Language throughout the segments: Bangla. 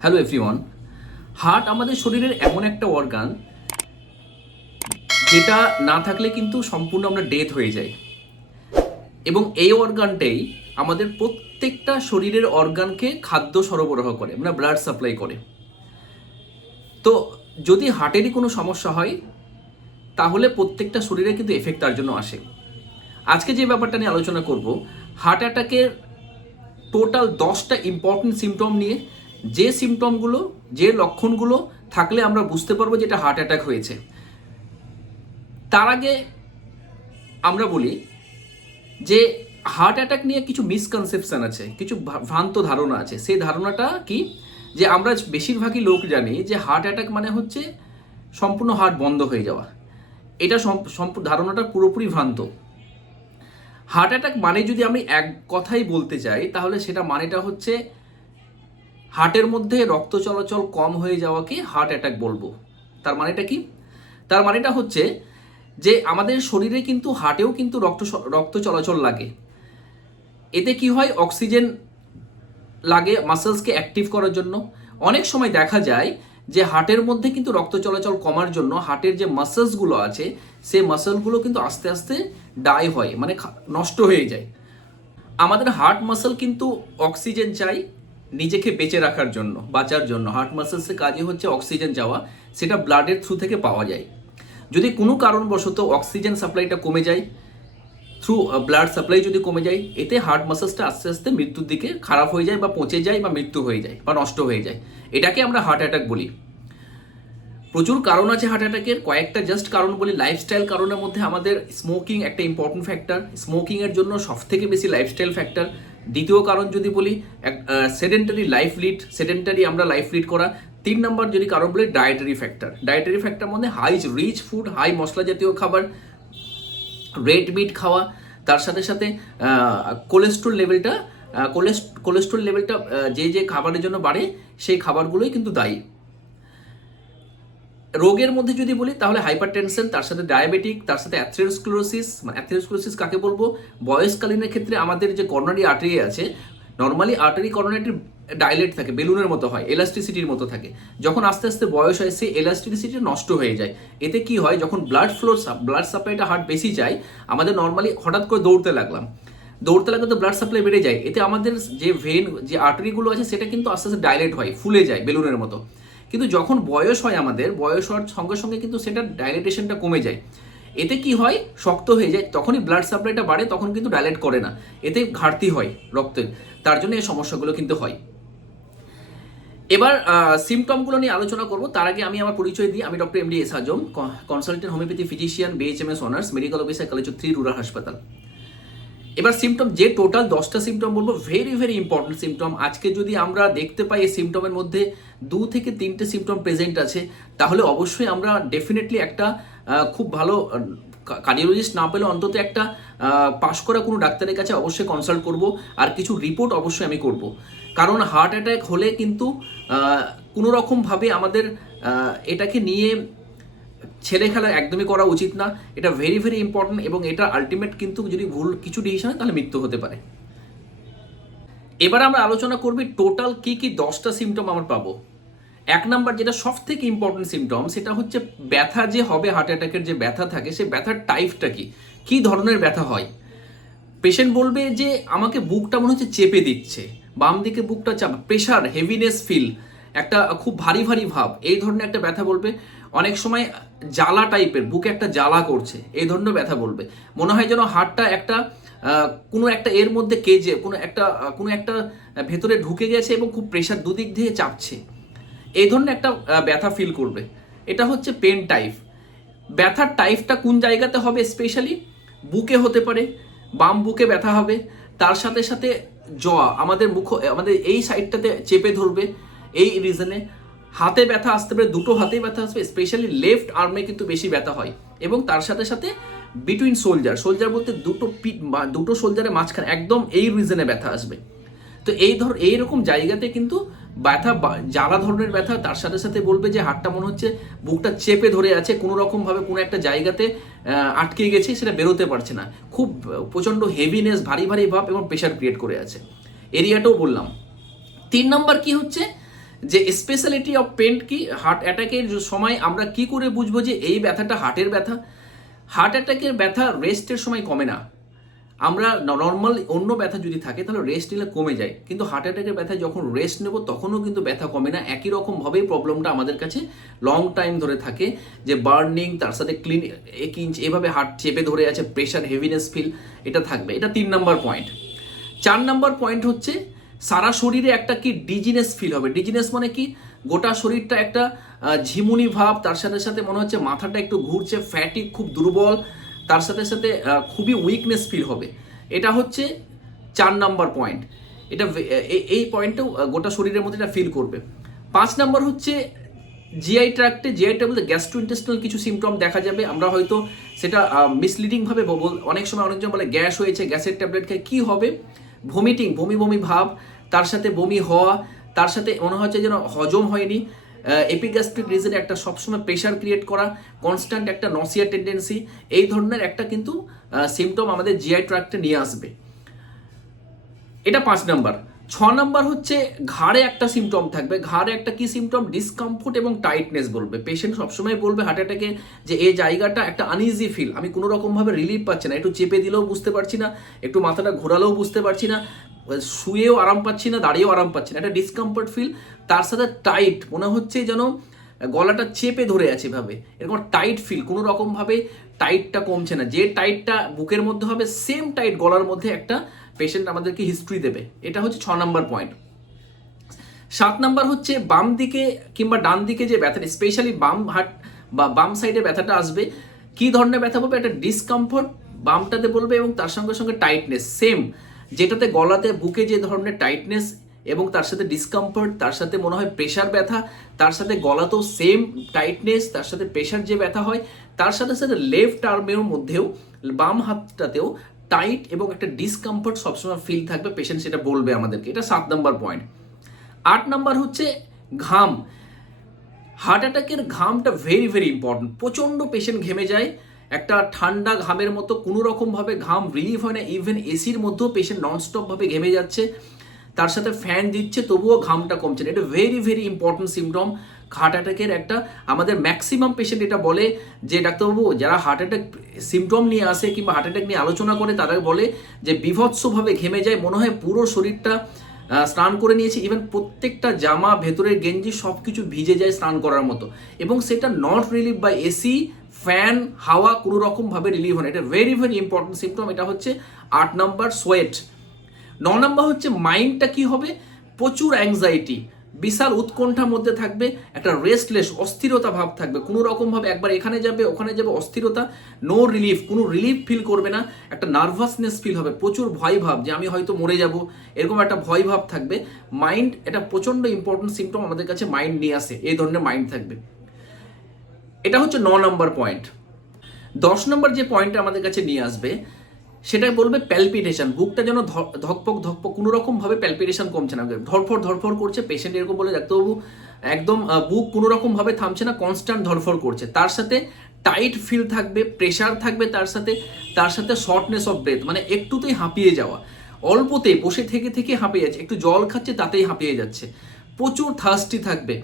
হ্যালো এভরিওয়ান হার্ট আমাদের শরীরের এমন একটা অর্গান যেটা না থাকলে কিন্তু সম্পূর্ণ আমরা ডেথ হয়ে যাই। এবং এই অর্গানটাই আমাদের প্রত্যেকটা শরীরের অর্গানকে খাদ্য সরবরাহ করে মানে ব্লাড সাপ্লাই করে। তো যদি হার্টেরই কোনো সমস্যা হয়, তাহলে প্রত্যেকটা শরীরে কিন্তু এফেক্ট তার জন্য আসে। আজকে যে ব্যাপারটা নিয়ে আলোচনা করব হার্ট অ্যাটাকের টোটাল দশটা ইম্পর্টেন্ট সিমটম নিয়ে যে সিমটমগুলো যে লক্ষণগুলো থাকলে আমরা বুঝতে পারব যে এটা হার্ট অ্যাটাক হয়েছে। তার আগে আমরা বলি যে হার্ট অ্যাটাক নিয়ে কিছু মিসকনসেপশন আছে, কিছু ভ্রান্ত ধারণা আছে। সেই ধারণাটা কি? যে আমরা বেশিরভাগই লোক জানি যে হার্ট অ্যাটাক মানে হচ্ছে সম্পূর্ণ হার্ট বন্ধ হয়ে যাওয়া। এটা ধারণাটা পুরোপুরি ভ্রান্ত। হার্ট অ্যাটাক মানে যদি আমি এক কথাই বলতে চাই, তাহলে সেটা মানেটা হচ্ছে হার্টের মধ্যে রক্ত চলাচল কম হয়ে যাওয়াকে হার্ট অ্যাটাক বলব। তার মানেটা কি? তার মানেটা হচ্ছে যে আমাদের শরীরে কিন্তু হার্টেও কিন্তু রক্ত রক্ত চলাচল লাগে। এতে কি হয়? অক্সিজেন লাগে মাসেলসকে অ্যাক্টিভ করার জন্য। অনেক সময় দেখা যায় যে হার্টের মধ্যে কিন্তু রক্ত চলাচল কমার জন্য হার্টের যে মাসেলসগুলো আছে, সেই মাসেলগুলো কিন্তু আস্তে আস্তে ডাই হয় মানে নষ্ট হয়ে যায়। আমাদের হার্ট মাসেল কিন্তু অক্সিজেন চাই নিজেকে বেঁচে রাখার জন্য, বাঁচার জন্য। হার্ট মাসেলসের কাজই হচ্ছে অক্সিজেন যাওয়া, সেটা ব্লাডের থ্রু থেকে পাওয়া যায়। যদি কোনো কারণবশত অক্সিজেন সাপ্লাইটা কমে যায় থ্রু ব্লাড সাপ্লাই যদি কমে যায়, এতে হার্ট মাসেলসটা আস্তে আস্তে মৃত্যুর দিকে খারাপ হয়ে যায় বা পচে যায় বা মৃত্যু হয়ে যায় বা নষ্ট হয়ে যায়। এটাকে আমরা হার্ট অ্যাটাক বলি। প্রচুর কারণ আছে হার্ট অ্যাটাকের কয়েকটা জাস্ট কারণ বলি। লাইফস্টাইল কারণের মধ্যে আমাদের স্মোকিং একটা ইম্পর্টেন্ট ফ্যাক্টর স্মোকিংয়ের জন্য সব থেকে বেশি লাইফস্টাইল ফ্যাক্টর দ্বিতীয় কারণ যদি বলি সেডেন্টারি লাইফ লিড সেডেন্টারি আমরা লাইফ লিড করা। তিন নম্বর যদি কারণ বলি ডায়েটারি ফ্যাক্টর ডায়েটারি ফ্যাক্টর মধ্যে হাই রিচ ফুড হাই মশলা জাতীয় খাবার রেড মিট খাওয়া। তার সাথে সাথে কোলেস্ট্রল লেভেলটা কোলেস্ট্রল লেভেলটা যে যে খাবারের জন্য বাড়ে, সেই খাবারগুলোই কিন্তু দায়ী। রোগের মধ্যে যদি বলি, তাহলে হাইপার টেনশন তার সাথে ডায়াবেটিক তার সাথে অ্যাথেরোস্ক্লোরোসিস অ্যাথেরোস্ক্লোরোসিস কাকে বলব? বয়সকালীনের ক্ষেত্রে আমাদের যে কর্নারি আর্টারি আছে নর্মালি আর্টারি করোনারি ডাইলেট থাকে, বেলুনের মতো হয় এলাস্টিসিটির মতো থাকে। যখন আস্তে আস্তে বয়স হয়, সেই এলাস্টিসিটি নষ্ট হয়ে যায়। এতে কি হয়, যখন ব্লাড ফ্লো ব্লাড সাপ্লাইটা হার্ট বেশি যায়, আমাদের নর্মালি হঠাৎ করে দৌড়তে লাগলাম। দৌড়তে লাগলে তো ব্লাড সাপ্লাই বেড়ে যায়। এতে আমাদের যে ভেন যে আর্টারিগুলো আছে, সেটা কিন্তু আস্তে আস্তে ডাইলেট হয়, ফুলে যায় বেলুনের মতো। কিন্তু যখন বয়স হয় আমাদের, বয়স হওয়ার সঙ্গে সঙ্গে কিন্তু সেটা ডাইলেটেশনটা কমে যায়। এতে কি হয়? শক্ত হয়ে যায়। তখনই ব্লাড সাপ্লাইটা বাড়ে, তখন কিন্তু ডাইলেট করে না। এতে ঘাটতি হয় রক্তের। তার জন্য এই সমস্যাগুলো কিন্তু হয়। এবার সিমটমগুলো নিয়ে আলোচনা করব। তার আগে আমি আমার পরিচয় দিই। আমি doctor M D S Azam consultant homeopathy physician BHMS honours medical officer college three rural হাসপাতাল এবার সিমটম যে টোটাল দশটা সিমটম বলব ভেরি ভেরি ইম্পর্টেন্ট সিমটম আজকে যদি আমরা দেখতে পাই এই সিমটমের মধ্যে দু থেকে তিনটে সিমটম প্রেজেন্ট আছে, তাহলে অবশ্যই আমরা ডেফিনেটলি একটা খুব ভালো কার্ডিওলজিস্ট না পেলে অন্তত একটা পাশ করা কোনো ডাক্তারের কাছে অবশ্যই কনসাল্ট করব আর কিছু রিপোর্ট অবশ্যই আমি করব। কারণ হার্ট অ্যাটাক হলে কিন্তু কোনো রকমভাবে আমাদের এটাকে নিয়ে ছেলে খেলা একদমই করা উচিত না। এটা ভেরি ভেরি ইম্পর্টেন্ট এবং এটা আলটিমেট কিন্তু যদি ভুল কিছু ডিসিশন তাহলে মৃত্যু হতে পারে। এবার আমরা আলোচনা করবি টোটাল কি কি দশটা সিমটম আমরা পাবো। এক নাম্বার যেটা সব থেকে ইম্পর্টেন্ট সিমটম সেটা হচ্ছে ব্যথা যে হবে হার্ট অ্যাটাকের যে ব্যথা থাকে, সে ব্যথার টাইপটা কি? কি ধরনের ব্যথা হয়? পেশেন্ট বলবে যে, আমাকে বুকটা মনে হচ্ছে চেপে দিচ্ছে, বাম দিকে বুকটা চাপ প্রেশার হেভিনেস ফিল একটা খুব ভারী ভারী ভাব। এই ধরনের একটা ব্যথা বলবে অনেক সময় জ্বালা টাইপের, বুকে একটা জ্বালা করছে, এই ধরনের ব্যথা বলবে। মনে হয় যেন হার্টটা একটা কোনো একটা এর মধ্যে কেজে, কোনো একটা কোনো একটা ভেতরে ঢুকে গেছে এবং খুব প্রেশার দুদিক দিয়ে চাপছে। এই ধরনের একটা ব্যথা ফিল করবে। এটা হচ্ছে পেন টাইপ ব্যথার টাইপটা কোন জায়গাতে হবে স্পেশালি বুকে হতে পারে, বাম বুকে ব্যথা হবে, তার সাথে সাথে জয়া আমাদের মুখ, আমাদের এই সাইডটাতে চেপে ধরবে, এই রিজনে হাতে ব্যথা আসতে পারে, দুটো হাতেই ব্যথা আসবে স্পেশালি লেফট আর্মে কিন্তু বেশি ব্যথা হয়। এবং তার সাথে সাথে বিটুইন সোলজার সোলজার বলতে দুটো বা দুটো সোলজারের মাঝখানে একদম এই রিজনে ব্যথা আসবে। তো এই ধর এইরকম জায়গাতে কিন্তু ব্যথা জ্বালা ধরনের ব্যথা, তার সাথে সাথে বলবে যে হাতটা মনে হচ্ছে বুকটা চেপে ধরে আছে, কোনো রকম ভাবে কোনো একটা জায়গাতে আটকে গেছে, সেটা বেরোতে পারছে না। খুব প্রচণ্ড হেভিনেস ভারী ভারী ভাব এবং প্রেশার ক্রিয়েট করে আছে। এরিয়াটাও বললাম। তিন নম্বর কি হচ্ছে? যে স্পেশালিটি অফ পেন কি? হার্ট অ্যাটাকের সময় আমরা কি করে বুঝব যে এই ব্যথাটা হার্টের ব্যথা? হার্ট অ্যাটাকের ব্যথা রেস্টের সময় কমে না। আমরা নর্মাল অন্য ব্যথা যদি থাকে, তাহলে রেস্ট নিলে কমে যায়। কিন্তু হার্ট অ্যাটাকের ব্যথা যখন রেস্ট নেব, তখনও কিন্তু ব্যথা কমে না। একই রকমভাবেই প্রবলেমটা আমাদের কাছে লং টাইম ধরে থাকে। যে বার্নিং তার সাথে ক্লিন এক ইঞ্চ এভাবে হার্ট চেপে ধরে আছে প্রেশার হেভিনেস ফিল এটা থাকবে। এটা তিন নম্বর পয়েন্ট চার নম্বর পয়েন্ট হচ্ছে সারা শরীরে একটা কি ডিজিনেস ফিল হবে। ডিজিনেস মানে কি? গোটা শরীরটা একটা ঝিমুনি ভাব, তার সাথে সাথে মনে হচ্ছে মাথাটা একটু ঘুরছে ফ্যাটি খুব দুর্বল, তার সাথে সাথে খুবই উইকনেস ফিল হবে। এটা হচ্ছে চার নাম্বার পয়েন্ট এটা এই পয়েন্টটাও গোটা শরীরের মধ্যে এটা ফিল করবে। পাঁচ নাম্বার হচ্ছে জিআই ট্র্যাক্টে জিআইটা বলতে গ্যাস্ট্রোইন্টেস্টাল কিছু সিমটম দেখা যাবে। আমরা হয়তো সেটা মিসলিডিংভাবে অনেক সময় অনেকজন বলে গ্যাস হয়েছে, গ্যাসের ট্যাবলেট খেয়ে কি হবে? ভমিটিং বমি বমি ভাব, তার সাথে বমি হওয়া, তার সাথে মনে হচ্ছে যেন হজম হয়নি। এপিগ্যাস্ট্রিক রিজনে একটা সবসময় প্রেশার ক্রিয়েট করা কনস্ট্যান্ট একটা নসিয়া টেন্ডেন্সি এই ধরনের একটা কিন্তু সিমটম আমাদের জিআই ট্র্যাক্টে নিয়ে আসবে। এটা পাঁচ নাম্বার ছ নম্বর হচ্ছে ঘাড়ে একটা সিমটম থাকবে। ঘাড়ে একটা কি সিমটম ডিসকমফোর্ট এবং টাইটনেস বলবে। পেশেন্ট সবসময় বলবে হার্ট অ্যাটাকে যে এই জায়গাটা একটা আনইজি ফিল আমি কোনো রকমভাবে রিলিফ পাচ্ছি না। একটু চেপে দিলেও বুঝতে পারছি না। একটু মাথাটা ঘোরালেও বুঝতে পারছি না। শুয়েও আরাম পাচ্ছি না, দাঁড়িয়েও আরাম পাচ্ছি না। একটা ডিসকমফোর্ট ফিল তার সাথে টাইট মনে হচ্ছে যেন গলাটা চেপে ধরে আছে ভাবে এরকম টাইট ফিল কোনো রকমভাবে টাইটটা কমছে না। যে টাইটটা বুকের মধ্যে হবে সেম টাইট গলার মধ্যে একটা পেশেন্ট আমাদেরকে হিস্ট্রি দেবে। এটা হচ্ছে ছ নম্বর পয়েন্ট সাত নাম্বার হচ্ছে বাম দিকে কিংবা ডান দিকে যে ব্যথাটা স্পেশালি বাম হাট বা বাম সাইডে ব্যথাটা আসবে, কি ধরনের ব্যথা বলবে? একটা ডিসকমফোর্ট বামটাতে বলবে এবং তার সঙ্গে সঙ্গে টাইটনেস সেম যেটাতে গলাতে, বুকে যে ধরনের টাইটনেস এবং তার সাথে ডিসকমফোর্ট তার সাথে মনে হয় প্রেশার ব্যথা, তার সাথে গলা তো সেম টাইটনেস তার সাথে প্রেশার যে ব্যথা হয়, তার সাথে সাথে লেফট আর্মের মধ্যেও, বাম হাতটাতেও টাইট এবং একটা ডিসকমফোর্ট সবসময় ফিল থাকবে পেশেন্ট সেটা বলবে আমাদেরকে। এটা সাত নম্বর পয়েন্ট আট নাম্বার হচ্ছে ঘাম। হার্ট অ্যাটাকের ঘামটা ভেরি ভেরি ইম্পর্টেন্ট প্রচণ্ড পেশেন্ট ঘেমে যায়। একটা ঠান্ডা ঘামের মতো কোনো রকমভাবে ঘাম রিলিফ হয় না। ইভেন এসির মধ্যেও পেশেন্ট ননস্টপভাবে ঘেমে যাচ্ছে। তার সাথে ফ্যান দিচ্ছে, তবুও ঘামটা কমছে না। এটা very very important symptom heart অ্যাটাকের একটা আমাদের ম্যাক্সিমাম পেশেন্ট এটা বলে যে ডাক্তারবাবু, যারা হার্ট অ্যাটাক সিমটম নিয়ে আসে কিংবা হার্ট অ্যাটাক নিয়ে আলোচনা করে, তারা বলে যে বিভৎসভাবে ঘেমে যায়, মনে হয় পুরো শরীরটা স্নান করে নিয়েছি। ইভেন প্রত্যেকটা জামা, ভেতরের গেঞ্জি সব কিছু ভিজে যায় স্নান করার মতো। এবং সেটা not relieve by AC fan হাওয়া কোনো রকমভাবে রিলিভ হয় না। এটা ভেরি ভেরি ইম্পর্টেন্ট সিমটম এটা হচ্ছে আট নাম্বার সোয়েট ন নম্বর হচ্ছে মাইন্ডটা কি হবে? প্রচুর অ্যাংজাইটি বিশাল উৎকণ্ঠার মধ্যে থাকবে, একটা রেস্টলেস অস্থিরতা ভাব থাকবে। কোনো রকমভাবে একবার এখানে যাবে, ওখানে যাবে, অস্থিরতা নো রিলিফ কোনো রিলিফ ফিল করবে না, একটা নার্ভাসনেস ফিল হবে, প্রচুর ভয় ভাব যে আমি হয়তো মরে যাব, এরকম একটা ভয় ভাব থাকবে। মাইন্ড এটা প্রচণ্ড ইম্পর্টেন্ট সিমটম আমাদের কাছে মাইন্ড নিয়ে আসে, এই ধরনের মাইন্ড থাকবে। এটা হচ্ছে ন নম্বর পয়েন্ট দশ নম্বর যে পয়েন্টটা আমাদের কাছে নিয়ে আসবে সেটা বলবে প্যালপিটেশন বুকটা যেন ধকপক ধকপক, কোনো রকম ভাবে প্যালপিটেশন কমছে না। ধরফর ধরফর করছে পেশেন্ট এরকম বলে, ডাক্তারবাবু, একদম বুক কোনো রকম ভাবে থামছে না কনস্ট্যান্ট ধরফর করছে। তার সাথে টাইট ফিল থাকবে প্রেশার থাকবে তার সাথে তার সাথে শর্টনেস অফ ব্রেথ মানে একটুতেই হাঁপিয়ে যাওয়া। অল্পতে বসে থেকে থেকে হাঁপিয়ে যাচ্ছে, একটু জল খাচ্ছে তাতেই হাঁপিয়ে যাচ্ছে। প্রচুর থার্স্টি থাকবে,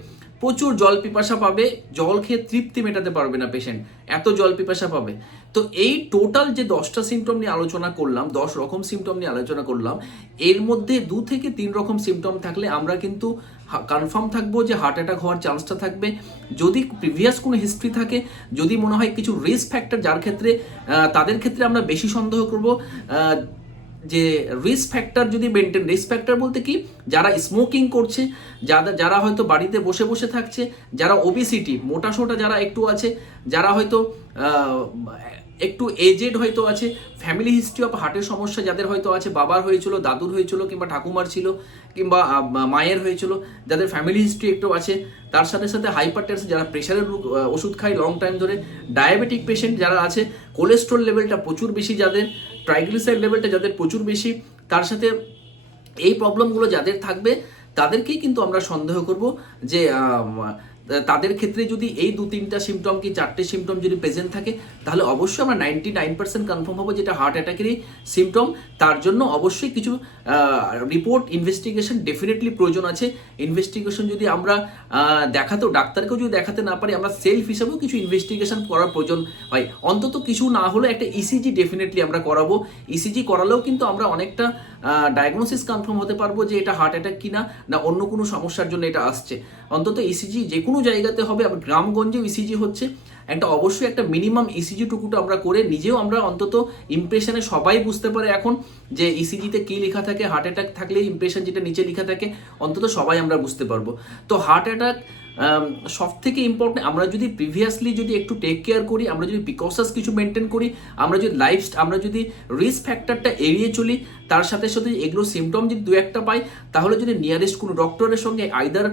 প্রচুর জল পিপাসা পাবে, জল খেয়ে তৃপ্তি মেটাতে পারবে না পেশেন্ট এত জল পিপাসা পাবে। তো এই টোটাল যে দশটা সিমটম নিয়ে আলোচনা করলাম, দশ রকম সিমটম নিয়ে আলোচনা করলাম, এর মধ্যে দু থেকে তিন রকম সিমটম থাকলে আমরা কিন্তু কনফার্ম থাকব যে হার্ট অ্যাটাক হওয়ার চান্সটা থাকবে। যদি প্রিভিয়াস কোনো হিস্ট্রি থাকে, যদি মনে হয় কিছু রিস্ক ফ্যাক্টর যার ক্ষেত্রে তাদের ক্ষেত্রে আমরা বেশি সন্দেহ করব যে রিস্ক ফ্যাক্টর যদি মেনটেন রিস্ক ফ্যাক্টর বলতে কি, যারা স্মোকিং করছে যারা যারা হয়তো বাড়িতে বসে বসে থাকছে, যারা ওবিসিটি মোটা সোটা যারা একটু আছে, যারা হয়তো একটু এজেড হয়তো আছে ফ্যামিলি হিস্ট্রি অফ হার্টের সমস্যা যাদের হয়তো আছে, বাবার হয়েছিল, দাদুর হয়েছিল, কিংবা ঠাকুমার ছিল, কিংবা মায়ের হয়েছিল, যাদের ফ্যামিলি হিস্ট্রি একটু আছে, তার সাথে সাথে হাইপার যারা প্রেশারের ওষুধ খায় লং টাইম ধরে ডায়াবেটিক পেশেন্ট যারা আছে কোলেস্ট্রল লেভেলটা প্রচুর বেশি যাদের ট্রাইগ্লিসাইড লেভেলটা যাদের প্রচুর বেশি, তার সাথে এই প্রবলেমগুলো যাদের থাকবে, তাদেরকেই কিন্তু আমরা সন্দেহ করব যে তাদের ক্ষেত্রে যদি এই দু তিনটা সিমটম কি চারটে সিমটম যদি প্রেজেন্ট থাকে, তাহলে অবশ্যই আমরা নাইনটি নাইন পার্সেন্ট কনফার্ম হব যেটা হার্ট অ্যাটাকেরই সিমটম তার জন্য অবশ্যই কিছু রিপোর্ট ইনভেস্টিগেশন ডেফিনেটলি প্রয়োজন আছে। ইনভেস্টিগেশন যদি আমরা দেখাতেও, ডাক্তারকেও যদি দেখাতে না পারি, আমরা সেলফ হিসাবেও কিছু ইনভেস্টিগেশন করার প্রয়োজন হয়। অন্তত কিছু না হলে একটা ইসিজি ডেফিনেটলি আমরা করাবো। ইসিজি করালেও কিন্তু আমরা অনেকটা ডায়াগনোসিস কনফার্ম হতে পারব যে এটা হার্ট অ্যাটাক কিনা, না অন্য কোনো সমস্যার জন্য এটা আসছে। অন্তত ইসিজি যে কোনো জায়গাতে হবে, আবার গ্রামগঞ্জেও ইসিজি হচ্ছে। একটা অবশ্যই একটা মিনিমাম ইসিজি টুকুটা আমরা করে নিজেও আমরা অন্তত ইমপ্রেশনে সবাই বুঝতে পারে এখন যে ইসিজিতে কী লেখা থাকে হার্ট অ্যাটাক থাকলে ইমপ্রেশন যেটা নিচে লেখা থাকে, অন্তত সবাই আমরা বুঝতে পারব। তো হার্ট অ্যাটাক সব থেকে ইম্পর্টেন্ট আমরা যদি প্রিভিয়াসলি যদি একটু টেক কেয়ার করি, আমরা যদি প্রিকশনস কিছু মেনটেন করি, আমরা যদি লাইফ আমরা যদি রিস্ক ফ্যাক্টরটা এড়িয়ে চলি, তার সাথে সাথে এগুলো সিমটম যদি দু একটা পাই, তাহলে যদি নিয়ারেস্ট কোনো ডক্টরের সঙ্গে আইদার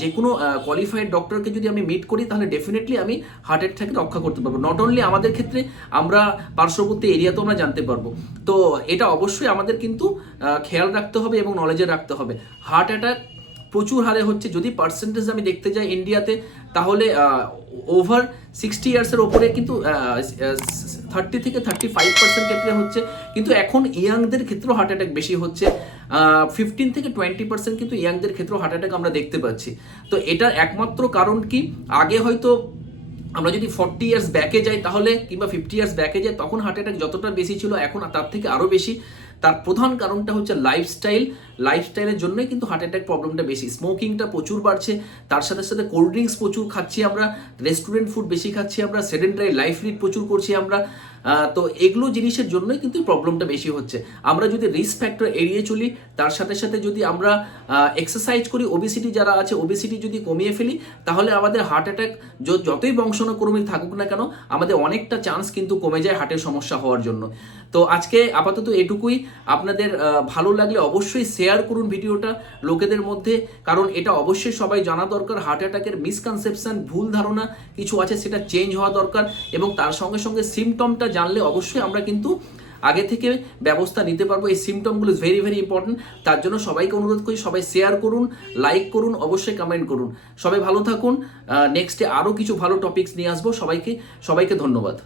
যে কোনো কোয়ালিফাইড ডক্টরকে যদি আমি মিট করি, তাহলে ডেফিনেটলি আমি হার্ট অ্যাটাক রক্ষা করতে পারব। নট অনলি আমাদের ক্ষেত্রে, আমরা পার্শ্ববর্তী এরিয়াতেও আমরা জানতে পারব। তো এটা অবশ্যই আমাদের কিন্তু খেয়াল রাখতে হবে এবং নলেজে রাখতে হবে। হার্ট অ্যাটাক প্রচুর হারে হচ্ছে। যদি পার্সেন্টেজ আমি দেখতে যাই ইন্ডিয়াতে তাহলে ওভার সিক্সটি ইয়ার্সের ওপরে কিন্তু থার্টি থেকে থার্টি ফাইভ পার্সেন্ট ক্ষেত্রে হচ্ছে। কিন্তু এখন ইয়াংদের ক্ষেত্রেও হার্ট অ্যাটাক বেশি হচ্ছে। ফিফটিন থেকে টোয়েন্টি পার্সেন্ট কিন্তু ইয়াংদের ক্ষেত্রেও হার্ট অ্যাটাক আমরা দেখতে পাচ্ছি। তো এটার একমাত্র কারণ কি? আগে হয়তো আমরা যদি ফর্টি ইয়ার্স ব্যাকে যাই, তাহলে কিংবা ফিফটি ইয়ার্স ব্যাকে যাই, তখন হার্ট অ্যাটাক যতটা বেশি ছিল, এখন তার থেকে আরও বেশি। তার প্রধান কারণটা হচ্ছে লাইফস্টাইল লাইফস্টাইলের জন্যই কিন্তু হার্ট অ্যাটাক প্রবলেমটা বেশি। স্মোকিংটা প্রচুর বাড়ছে। তার সাথে সাথে কোল্ড ড্রিঙ্কস প্রচুর খাচ্ছি আমরা। রেস্টুরেন্ট ফুড বেশি খাচ্ছি আমরা। সেডেন্টারি লাইফ লিড প্রচুর করছি আমরা। তো এগুলো জিনিসের জন্যই কিন্তু প্রবলেমটা বেশি হচ্ছে। আমরা যদি রিস্ক ফ্যাক্টর এড়িয়ে চলি, তার সাথে সাথে যদি আমরা এক্সারসাইজ করি ওবিসিটি যারা আছে ওবিসিটি যদি কমিয়ে ফেলি, তাহলে আমাদের হার্ট অ্যাটাক যতই বংশানুক্রমিক থাকুক না কেন, আমাদের অনেকটা চান্স কিন্তু কমে যায় হার্টের সমস্যা হওয়ার জন্য। তো আজকে আপাতত এটুকুই। আপনাদের ভালো লাগলে অবশ্যই শেয়ার করুন ভিডিওটা লোকেদের মধ্যে, কারণ এটা অবশ্যই সবাই জানা দরকার। হার্ট অ্যাটাকের মিসকনসেপশন ভুল ধারণা কিছু আছে, সেটা চেঞ্জ হওয়া দরকার এবং তার সঙ্গে সঙ্গে সিমটমটা জানলে অবশ্যই আমরা কিন্তু আগে থেকে ব্যবস্থা নিতে পারব। এই সিমটমগুলো ইজ ভেরি ভেরি ইম্পর্টেন্ট তার জন্য সবাইকে অনুরোধ করি, সবাই শেয়ার করুন লাইক করুন, অবশ্যই কমেন্ট করুন। সবাই ভালো থাকুন। নেক্সটে আরও কিছু ভালো টপিকস নিয়ে আসব। সবাইকে সবাইকে ধন্যবাদ।